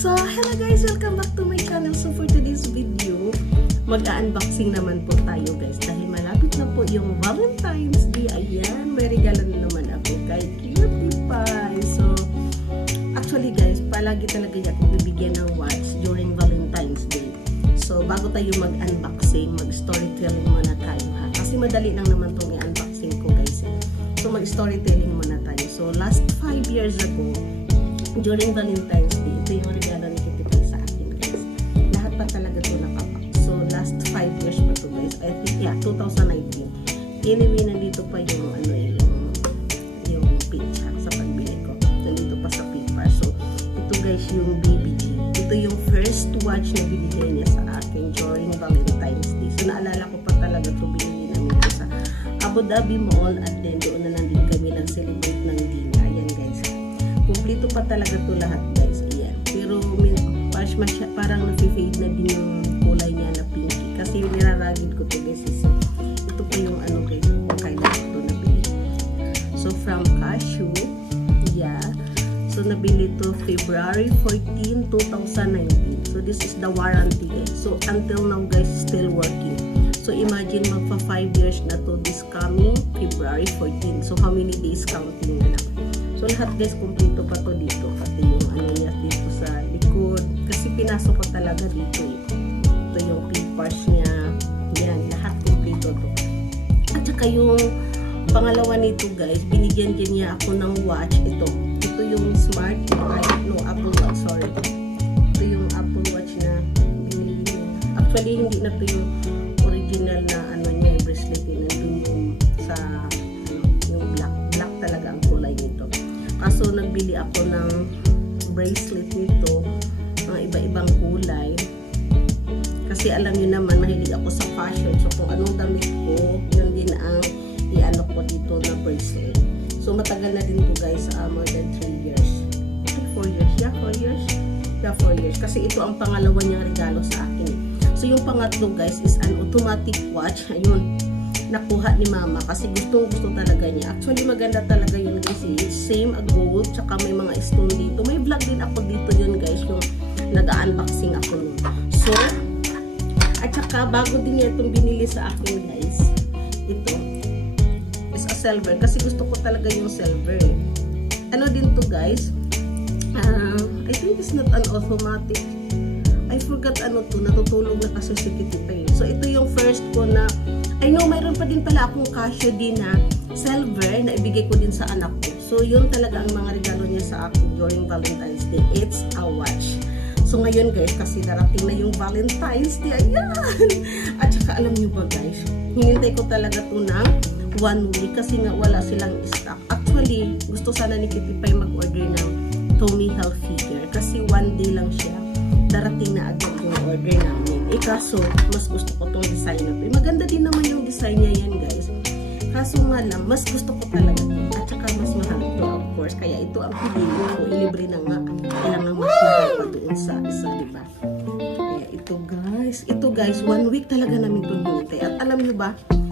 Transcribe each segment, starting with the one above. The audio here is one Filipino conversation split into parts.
So, hello guys! Welcome back to my channel. So, for today's video, mag-unboxing naman po tayo guys. Dahil malapit na po yung Valentine's Day. Ayan, may regalo na naman ako kay Cutie Pie. So, actually guys, palagi talaga ako bibigyan ng watch during Valentine's Day. So, bago tayo mag-unboxing, mag-storytelling muna tayo ha. Kasi madali lang naman itong i-unboxing ko guys. So, mag-storytelling muna tayo. So, last 5 years ago, during Valentine's Day, ito yung regalo ni Cutie Pie sa akin guys. Lahat pa talaga ito nakapak. So, last 5 years pa ito guys. I think, yeah, 2019. Anyway, nandito pa yung, yung picture sa pagbili ko. Nandito pa sa paper. So, ito guys yung BBG. Ito yung first watch na binigay niya sa akin during Valentine's Day. So, naalala ko pa talaga ito binili namin ito sa Abu Dhabi Mall at then doon na nandun kami nag-celebrate ng dinner. Ayan guys. Kumplito pa talaga ito lahat guys. Ayan. Pero parang nafe-fade na din yung kulay niya na pinky. Kasi yung niraragid ko ito guys is ito pa yung ano guys kung kailan ito nabili. So from Casio. Yeah. So nabili ito February 14, 2019. So this is the warranty guys. So until now guys still working. So imagine magpa 5 years na to this coming February 14. So how many days counting na lang. So lahat guys kumpleto pa to dito. Pati yung ano niya dito sa likod. Kasi pinasok ko talaga dito eh. Ito yung papers niya. Yan, lahat kumpleto to. At saka yung pangalawa nito guys, binigyan din niya ako ng watch. Ito yung smart, Apple Watch, sorry. Ito yung Apple Watch na binili niya. Actually hindi na to yung original na ano niya, bracelet yun. Nandun yung sa yung black talaga ang kulay nito. Kaso nagbili ako ng bracelet nito, mga iba-ibang kulay. Kasi alam niyo naman, mahilig ako sa fashion. So kung anong damit ko, yun din ang i-ano ko dito na bracelet. So matagal na din to guys, more than 3 years. 4 years? Yeah, 4 years? Yeah, 4 years. Kasi ito ang pangalawa niyang regalo sa akin. So yung pangatlo guys is an automatic watch. Ayun. Nakuha ni mama kasi gusto talaga niya. Actually maganda talaga yun guys. Same a gold, tsaka may mga stone dito. May vlog din ako dito yun guys, yung nag-unboxing ako nun. So, at saka bago din niya itong binili sa akin guys. Ito is a silver kasi gusto ko talaga yung silver. Ano din to guys? I think it's not an automatic. I forgot ano to, natutulog na kasi si Cutie Pie. So ito yung first ko na I know mayroon pa din pala akong Casio din na silver na ibigay ko din sa anak ko. So yun talaga ang mga regalo niya sa akin during Valentine's Day. It's a watch. So ngayon guys, kasi darating na yung Valentine's Day. Ayan! At saka alam niyo ba guys, hinintay ko talaga ito ng 1 week kasi nga wala silang stock. Actually, gusto sana ni Cutie Pie mag-order ng Tommy Hilfiger kasi 1 day lang siya. Darating na agad yung order namin. Kaso, mas gusto ko tong design na ito. Maganda din naman yung design niya yan, guys. Kaso nga lang, mas gusto ko talaga ito. At saka mas mahal ito, of course. Kaya ito ang piliin ko. Ilibre na nga. Kailangan mas mahal pa doon sa isa, diba? Kaya ito guys, 1 week talaga namin itong hinintay. At alam niyo ba,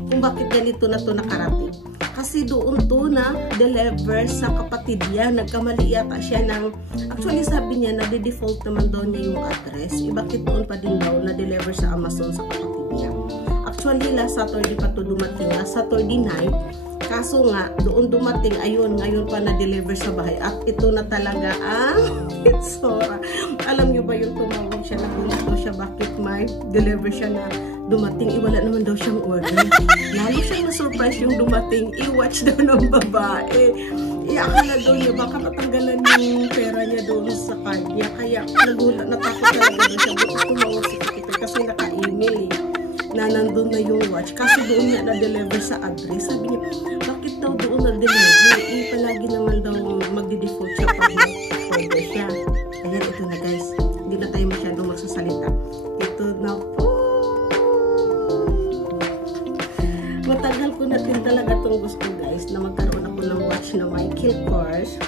kung bakit ganito na ito nakarating? Kasi doon to na deliver sa kapatid niya. Nagkamali yata siya ng, actually sabi niya na de-default naman daw niya yung address. Bakit doon pa din daw na deliver sa Amazon sa kapatid niya. Actually last Saturday pa to dumating. Last Saturday night. Kaso nga doon dumating, ayun, ngayon pa na-deliver sa bahay. At ito na talaga ang pitsora. Alam niyo ba yung tumawag siya, nagulat siya bakit may deliver siya na dumating, wala naman daw siyang order. Lalo siyang na-surprise yung dumating, i-watch daw ng babae. Akala daw niya, baka matanggalan yung pera niya doon sa card niya. Kaya nagulat, natakot talaga doon siya. Bukas tumawag si Cutie kasi naka-email na nandun na yung watch. Kasi doon niya na-deliver sa address. Sabi niya, bakit daw doon na-deliver? Palagi naman daw magdi-default siya pag mag-order siya. Ayan, ito na guys. Hindi na tayo masyadong magsasalita. Ito na po. Matagal ko na din talaga itong gusto guys na magkaroon ako ng watch na Michael Kors.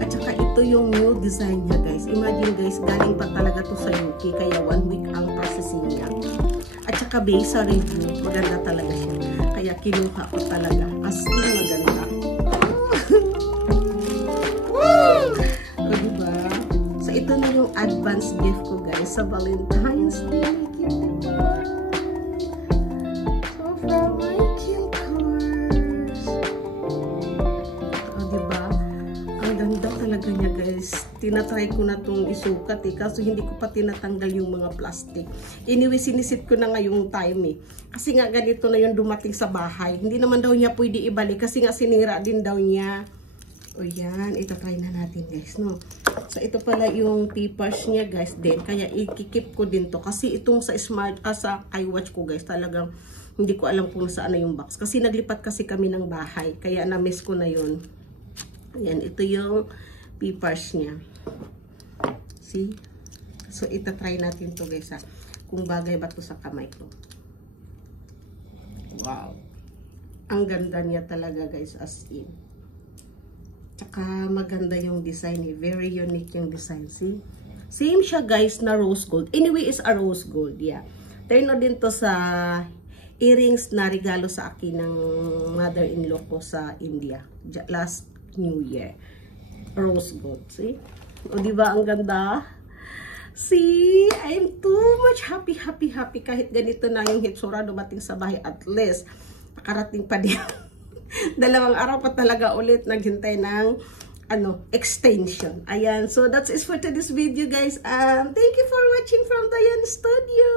At saka ito yung new design niya guys. Imagine guys, galing pa talaga to sa UK kaya 1 week ang processing niya. At saka based sa review, maganda talaga siya. Kaya kinuha ko talaga. As in maganda. O diba? advance gift ko guys sa Valentine's Day. So from my cute cars. Diba? Ang ganda talaga niya guys. Tinatry ko na itong isukat kaso hindi ko pa tinatanggal yung mga plastic. Anyway, sinisit ko na ngayong time Kasi nga ganito na yung dumating sa bahay. Hindi naman daw niya pwede ibalik kasi nga sinira din daw niya. O yan, ito try na natin guys, no? So ito pala yung papers niya guys din. Kaya ikikip ko din to. Kasi itong sa sa iWatch ko guys, talagang hindi ko alam kung saan na yung box. Kasi naglipat kasi kami ng bahay. Kaya na-miss ko na yun. Ayan, ito yung papers niya. See? So, itatry natin to guys kung bagay ba to sa kamay ko. Wow! Ang ganda niya talaga guys, as in. Tsaka maganda yung design Very unique yung design. See? Same siya guys na rose gold. Anyway, is a rose gold. Yeah. Turno din to sa earrings na regalo sa akin ng mother-in-law ko sa India. Last New Year. Rose gold. See? O diba ang ganda? See? I'm too much happy kahit ganito na yung hitsura dumating sa bahay. At least, nakarating pa din. 2 araw pa talaga ulit naghintay ng extension. Ayan. So, that's it for today's video guys. Thank you for watching from Dayan Studio.